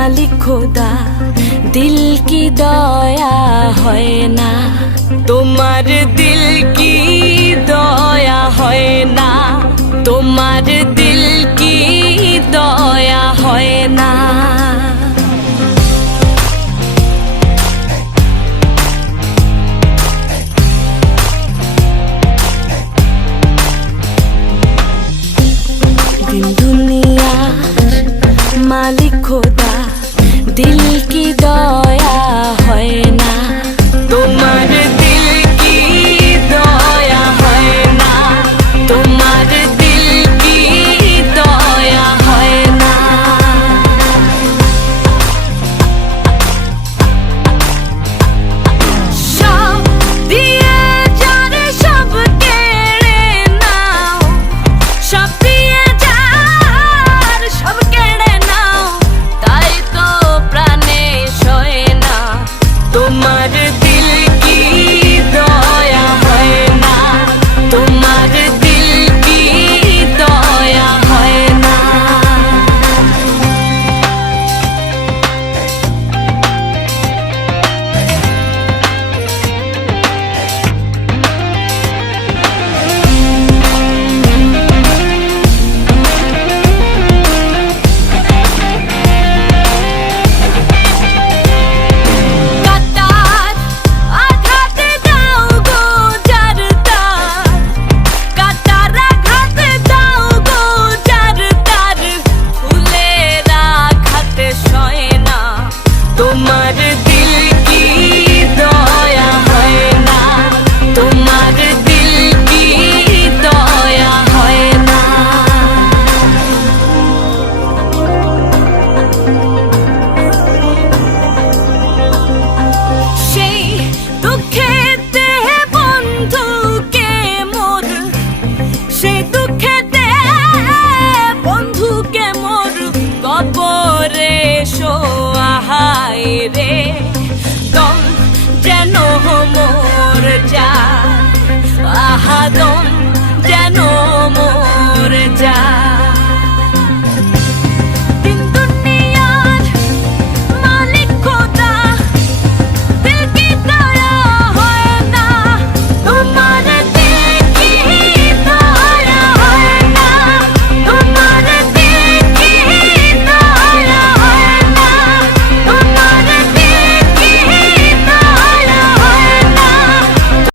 মালিক খোদা দিল কি দয়া হয় না, তোমার দিল কি দয়া হয় না, তোমার দিল কি দয়া হয় না। দিন দুনিয়ার মালিক খোদা দিল কি দয়া হয় না, তোমার দিল কি দয়া হয় না, তোমার দিল কি দয়া হয় না। সব দিয়ে যারে সব কেড়ে নাও, সব দিয়ে যার সব কেড়ে নাও, তাই তো প্রাণে সয় না, তোমার দিল কি দয়া হয় না, তোমার দিল কি দয়া হয় না। কাটার আঘাতে দাও গো যার তার, কাটার আঘাতে দাও গো যার তার, ফুলের আঘাতে সয় না, তোমার দিল কি দয়া হয় না, তোমার দিল কি দয়া হয় না। সেই দুঃখেতে বন্ধুকে মোর, সেই দুঃখেতে বন্ধুকে মোর, কবরে শোয়াহায় রে, দম যেন মোর যায়, আহা দম